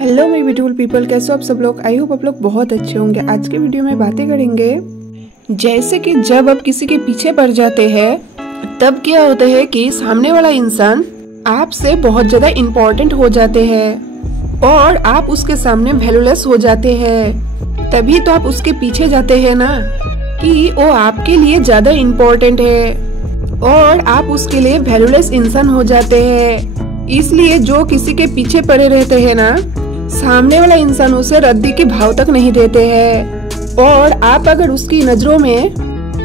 Hello मेरे beautiful people, कैसे हो आप सब लोग। आई होप आप लोग बहुत अच्छे होंगे। आज के वीडियो में बातें करेंगे जैसे कि जब आप किसी के पीछे पड़ जाते हैं तब क्या होता है कि सामने वाला इंसान आपसे बहुत ज्यादा इम्पोर्टेंट हो जाते हैं और आप उसके सामने वैल्यूलेस हो जाते हैं। तभी तो आप उसके पीछे जाते हैं ना कि वो आपके लिए ज्यादा इम्पोर्टेंट है और आप उसके लिए वैल्यूलेस इंसान हो जाते हैं। इसलिए जो किसी के पीछे पड़े रहते हैं ना, सामने वाला इंसान उसे रद्दी के भाव तक नहीं देते हैं और आप अगर उसकी नजरों में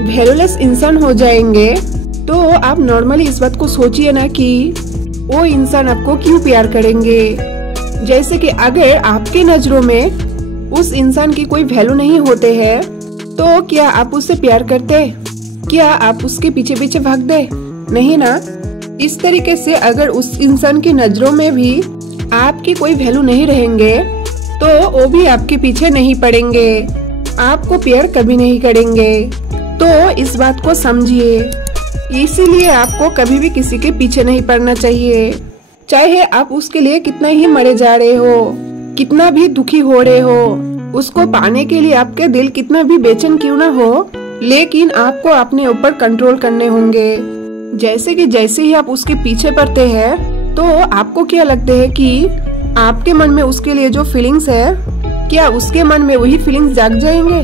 वैल्यूलेस इंसान हो जाएंगे तो आप नॉर्मली इस बात को सोचिए ना कि वो इंसान आपको क्यों प्यार करेंगे। जैसे कि अगर आपके नजरों में उस इंसान की कोई वैल्यू नहीं होते हैं तो क्या आप उससे प्यार करते? क्या आप उसके पीछे पीछे भागते? नहीं ना। इस तरीके से अगर उस इंसान की नजरों में भी आपकी कोई वैल्यू नहीं रहेंगे तो वो भी आपके पीछे नहीं पड़ेंगे, आपको प्यार कभी नहीं करेंगे। तो इस बात को समझिए। इसीलिए आपको कभी भी किसी के पीछे नहीं पड़ना चाहिए। चाहे आप उसके लिए कितना ही मरे जा रहे हो, कितना भी दुखी हो रहे हो, उसको पाने के लिए आपके दिल कितना भी बेचैन क्यों ना हो, लेकिन आपको अपने ऊपर कंट्रोल करने होंगे। जैसे ही आप उसके पीछे पड़ते हैं तो आपको क्या लगता है कि आपके मन में उसके लिए जो फीलिंग्स है, क्या उसके मन में वही फीलिंग्स जाग जाएंगे?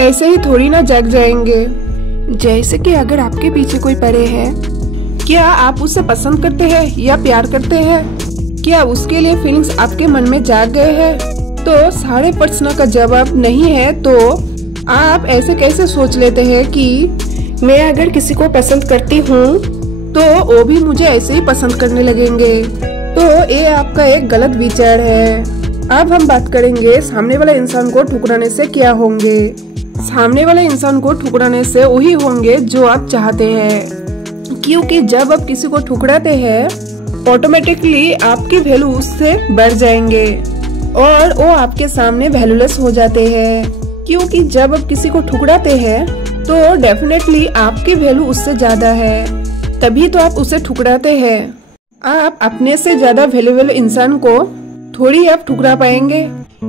ऐसे ही थोड़ी ना जाग जाएंगे। जैसे कि अगर आपके पीछे कोई पड़े है, क्या आप उसे पसंद करते हैं या प्यार करते हैं? क्या उसके लिए फीलिंग्स आपके मन में जाग गए हैं? तो सारे प्रश्नों का जवाब नहीं है। तो आप ऐसे कैसे सोच लेते हैं कि मैं अगर किसी को पसंद करती हूँ तो वो भी मुझे ऐसे ही पसंद करने लगेंगे? तो ये आपका एक गलत विचार है। अब हम बात करेंगे सामने वाला इंसान को ठुकराने से क्या होंगे। सामने वाले इंसान को ठुकराने से वही होंगे जो आप चाहते हैं, क्योंकि जब आप किसी को ठुकराते हैं ऑटोमेटिकली आपकी वैल्यू उससे बढ़ जाएंगे और वो आपके सामने वैल्यूलेस हो जाते हैं। क्योंकि जब आप किसी को ठुकराते हैं तो डेफिनेटली आपकी वैल्यू उससे ज्यादा है, तभी तो आप उसे ठुकराते हैं। आप अपने से ज्यादा वैल्यूएबल इंसान को थोड़ी आप ठुकरा पाएंगे।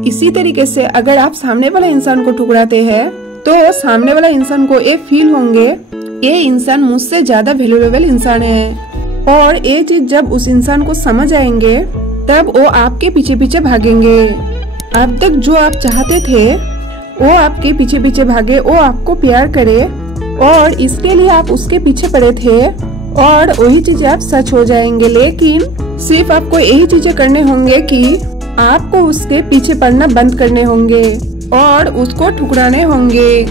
इसी तरीके से अगर आप सामने वाला इंसान को ठुकराते हैं तो सामने वाला इंसान को ये फील होंगे ये इंसान मुझसे ज्यादा वैल्यूएबल इंसान है, और ये चीज जब उस इंसान को समझ आएंगे तब वो आपके पीछे पीछे भागेंगे। अब तक जो आप चाहते थे वो आपके पीछे पीछे भागे, वो आपको प्यार करे और इसके लिए आप उसके पीछे पड़े थे और वही चीजें आप सच हो जाएंगे। लेकिन सिर्फ आपको यही चीजें करने होंगे कि आपको उसके पीछे पड़ना बंद करने होंगे और उसको ठुकराने होंगे।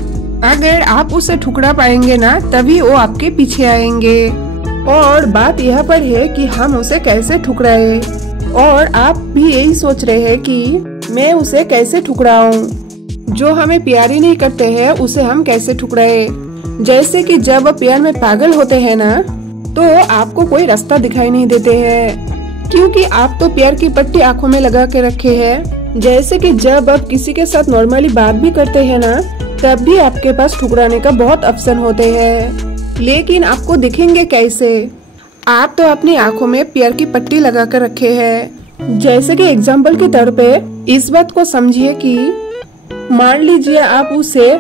अगर आप उसे ठुकरा पाएंगे ना तभी वो आपके पीछे आएंगे। और बात यहाँ पर है कि हम उसे कैसे ठुकराए, और आप भी यही सोच रहे हैं कि मैं उसे कैसे ठुकराऊं। जो हमें प्यार ही नहीं करते हैं उसे हम कैसे ठुकराए। जैसे कि जब आप प्यार में पागल होते हैं ना तो आपको कोई रास्ता दिखाई नहीं देते हैं, क्योंकि आप तो प्यार की पट्टी आंखों में लगा के रखे हैं। जैसे कि जब आप किसी के साथ नॉर्मली बात भी करते हैं ना तब भी आपके पास ठुकराने का बहुत ऑप्शन होते हैं, लेकिन आपको दिखेंगे कैसे? आप तो अपनी आंखों में प्यार की पट्टी लगा कर रखे हैं। जैसे कि एग्जाम्पल के तौर पे इस बात को समझिए कि मान लीजिए आप उसे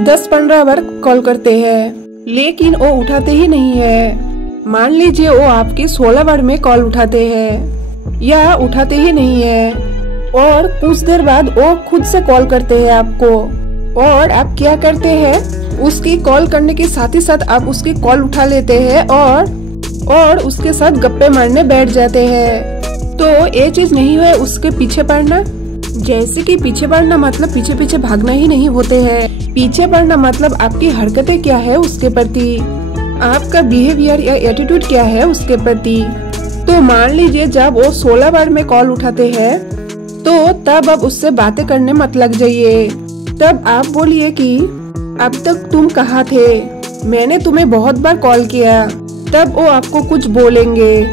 10-15 बार कॉल करते हैं लेकिन वो उठाते ही नहीं है। मान लीजिए वो आपकी 16 बार में कॉल उठाते हैं या उठाते ही नहीं है, और कुछ देर बाद वो खुद से कॉल करते हैं आपको, और आप क्या करते हैं, उसकी कॉल करने के साथ ही साथ आप उसकी कॉल उठा लेते हैं और उसके साथ गप्पे मारने बैठ जाते हैं। तो ये चीज नहीं है उसके पीछे पड़ना। जैसे कि पीछे पड़ना मतलब पीछे पीछे भागना ही नहीं होते हैं। पीछे पड़ना मतलब आपकी हरकतें क्या है उसके प्रति, आपका बिहेवियर या एटीट्यूड क्या है उसके प्रति। तो मान लीजिए जब वो 16 बार में कॉल उठाते हैं तो तब आप उससे बातें करने मत लग जाइए। तब आप बोलिए कि अब तक तुम कहाँ थे, मैंने तुम्हें बहुत बार कॉल किया। तब वो आपको कुछ बोलेंगे,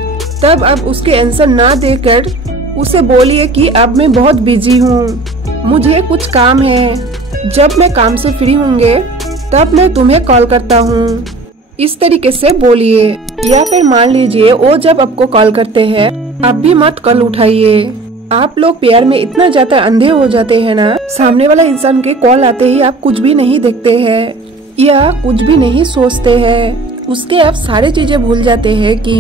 तब आप उसके आंसर ना देकर उसे बोलिए कि अब मैं बहुत बिजी हूँ, मुझे कुछ काम है, जब मैं काम से फ्री होंगे तब मैं तुम्हें कॉल करता हूँ। इस तरीके से बोलिए। या फिर मान लीजिए वो जब आपको कॉल करते हैं आप भी मत कॉल उठाइए, आप लोग प्यार में इतना ज्यादा अंधे हो जाते हैं ना, सामने वाला इंसान के कॉल आते ही आप कुछ भी नहीं देखते हैं या कुछ भी नहीं सोचते हैं। उसके आप सारी चीजें भूल जाते हैं कि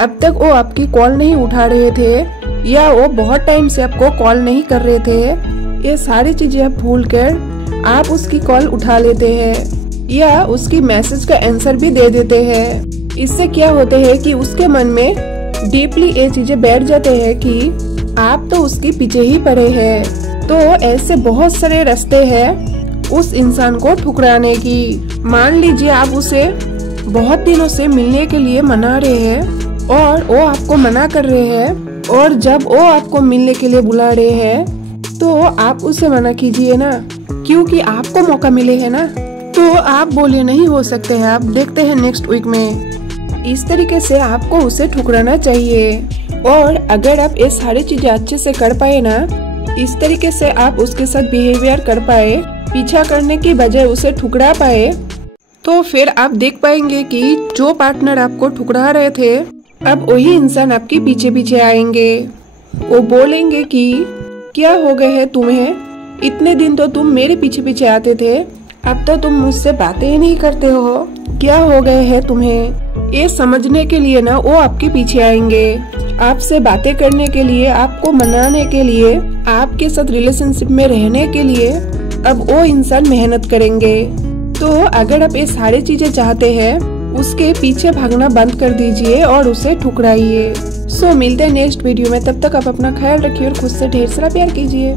अब तक वो आपकी कॉल नहीं उठा रहे थे या वो बहुत टाइम से आपको कॉल नहीं कर रहे थे। ये सारी चीजें आप भूल कर आप उसकी कॉल उठा लेते हैं या उसकी मैसेज का आंसर भी दे देते हैं। इससे क्या होता है कि उसके मन में डीपली ये चीजें बैठ जाते हैं कि आप तो उसके पीछे ही पड़े हैं। तो ऐसे बहुत सारे रास्ते हैं उस इंसान को ठुकराने की। मान लीजिए आप उसे बहुत दिनों से मिलने के लिए मना रहे हैं और वो आपको मना कर रहे हैं, और जब वो आपको मिलने के लिए बुला रहे हैं तो आप उसे मना कीजिए ना, क्योंकि आपको मौका मिले है ना। तो आप बोले नहीं हो सकते हैं, आप देखते हैं नेक्स्ट वीक में। इस तरीके से आपको उसे ठुकराना चाहिए। और अगर आप ये सारी चीजें अच्छे से कर पाए ना, इस तरीके से आप उसके साथ बिहेवियर कर पाए, पीछा करने की बजाय उसे ठुकरा पाए, तो फिर आप देख पाएंगे कि जो पार्टनर आपको ठुकरा रहे थे अब वही इंसान आपके पीछे पीछे आएंगे। वो बोलेंगे कि क्या हो गए है तुम्हें, इतने दिन तो तुम मेरे पीछे पीछे आते थे, अब तो तुम मुझसे बातें ही नहीं करते हो, क्या हो गए है तुम्हें। ये समझने के लिए ना वो आपके पीछे आएंगे, आपसे बातें करने के लिए, आपको मनाने के लिए, आपके साथ रिलेशनशिप में रहने के लिए अब वो इंसान मेहनत करेंगे। तो अगर आप ये सारी चीजें चाहते हैं, उसके पीछे भागना बंद कर दीजिए और उसे ठुकराइए। सो मिलते हैं नेक्स्ट वीडियो में, तब तक आप अपना ख्याल रखिए और खुद से ढेर सारा प्यार कीजिए।